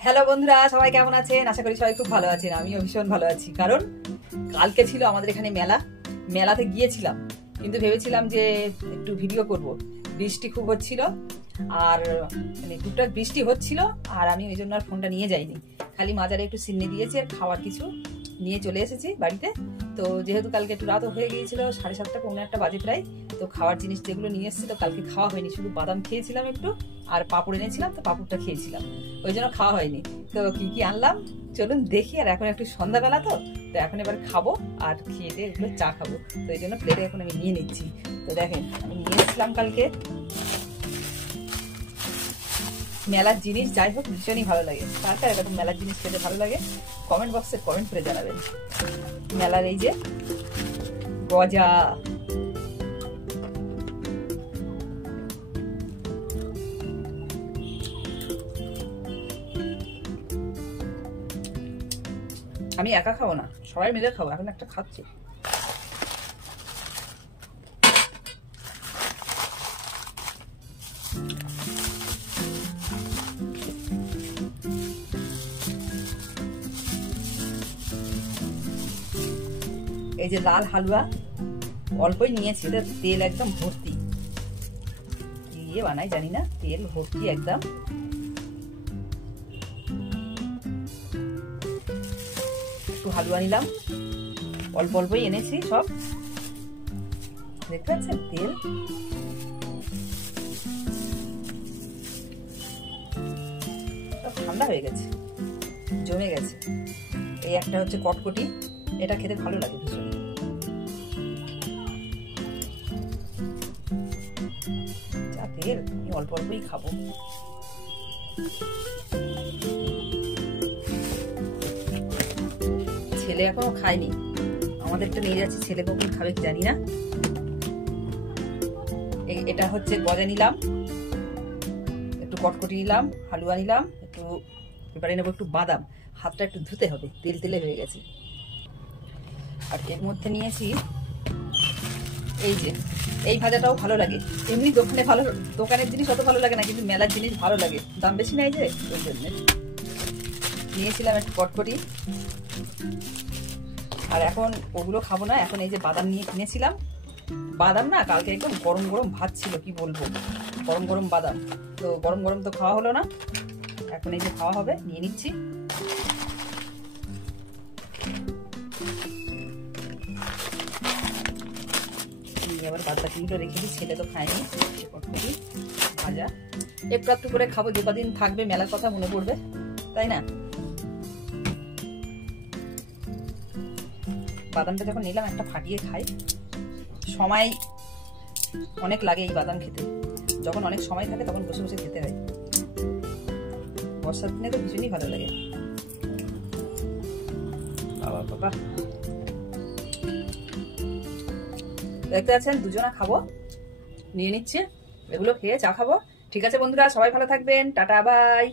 Hello বন্ধুরা, সবাই কেমন আছেন? আশা করি সবাই খুব ভালো আছেন। আমিও ভীষণ ভালো আছি, কারণ কালকে ছিল আমাদের এখানে মেলাতে গিয়েছিলাম, কিন্তু ভেবেছিলাম যে একটু ভিডিও করব। বৃষ্টি খুব হচ্ছিল, আর মানে টুকটাক বৃষ্টি হচ্ছিল, আর আমি ওই জন্য আর ফোনটা নিয়ে যাইনি। খালি মাজারে একটু সিন্নি দিয়েছি আর খাওয়ার কিছু নিয়ে চলে এসেছি বাড়িতে। তো যেহেতু কালকে একটু রাতও হয়ে গিয়েছিল, 7:30 পৌনে 8টা বাজে প্রায়, তো খাওয়ার জিনিস যেগুলো নিয়ে এসেছি তো কালকে খাওয়া হয়নি, শুধু বাদাম খেয়েছিলাম একটু, আর পাঁপড় এনেছিলাম, তো পাঁপড়টা খেয়েছিলাম, ওই জন্য খাওয়া হয়নি। তো কি কি আনলাম চলুন দেখি। আর এখন একটু সন্ধ্যাবেলা তো এখন এবার খাবো আর খেয়ে দিয়ে এগুলো চা খাবো, তো এই জন্য প্লেটে এখন আমি নিয়ে নিচ্ছি। তো দেখেন, আমি নিয়ে এসেছিলাম কালকে মেলার জিনিস, যাই হোক ভীষণই ভালো লাগে। কার কার এরকম মেলার জিনিস খেতে ভালো লাগে কমেন্ট বক্সে কমেন্ট করে জানাবেন। মেলার এই যে গজা, আমি একা খাবো না, সবাই মিলে খাবো। এখন একটা খাচ্ছি। এই যে লাল হালুয়া অল্পই নিয়েছি, তেল একদম ভর্তি, কি দিয়ে বানাই জানি না, তেল ভর্তি একদম। একটু হালুয়া নিলাম, অল্প অল্পই এনেছি সব, দেখতে পাচ্ছেন তেল। সব ঠান্ডা হয়ে গেছে, জমে গেছে। এই একটা হচ্ছে কটকটি, এটা খেতে ভালো লাগে ভীষণ। যা তেল, আমি অল্প অল্পই খাবো। ছেলে এখনো খায়নি, আমাদেরটা নিয়ে যাচ্ছে, ছেলে কখন খাবে জানি না। এটা হচ্ছে গজা নিলাম, একটু কটকটি নিলাম, হালুয়া নিলাম, একটু এবারে নেবো একটু বাদাম। হাতটা একটু ধুতে হবে, তেল তেলে হয়ে গেছে। আর এর মধ্যে নিয়েছি এই যে এই ভাজাটাও ভালো লাগে। এমনি দোকানের জিনিস অত ভালো লাগে না, কিন্তু মেলার জিনিস ভালো লাগে, দাম বেশি নাই যে, ওই জন্য নিয়েছিলাম একটু কটকটি। আর এখন ওগুলো খাবো না, এখন এই যে বাদাম নিয়ে কিনেছিলাম। বাদাম না, কালকে একদম গরম গরম ভাত ছিল, কি বলবো, গরম গরম বাদাম। তো গরম গরম তো খাওয়া হলো না, এখন এই যে খাওয়া হবে, নিয়ে নিচ্ছি। আবার বাদ বাকিগুলো রেখে দিই, ছেলে তো খায়নি। কটকটি ভাজা একটু একটু করে খাবো, যে কদিন থাকবে মেলার কথা মনে পড়বে, তাই না? বাদামটা যখন নিলাম একটা ফাটিয়ে খাই, সময় অনেক লাগে এই বাদাম খেতে। যখন অনেক সময় থাকে তখন বসে বসে খেতে হয়। বর্ষার দিনে তো ভীষণই ভালো লাগে। বাবা বাবা, দেখতে পাচ্ছেন দুজনা খাবো, নিয়ে নিচ্ছে। এগুলো খেয়ে চা খাবো। ঠিক আছে বন্ধুরা, সবাই ভালো থাকবেন, টাটা বাই।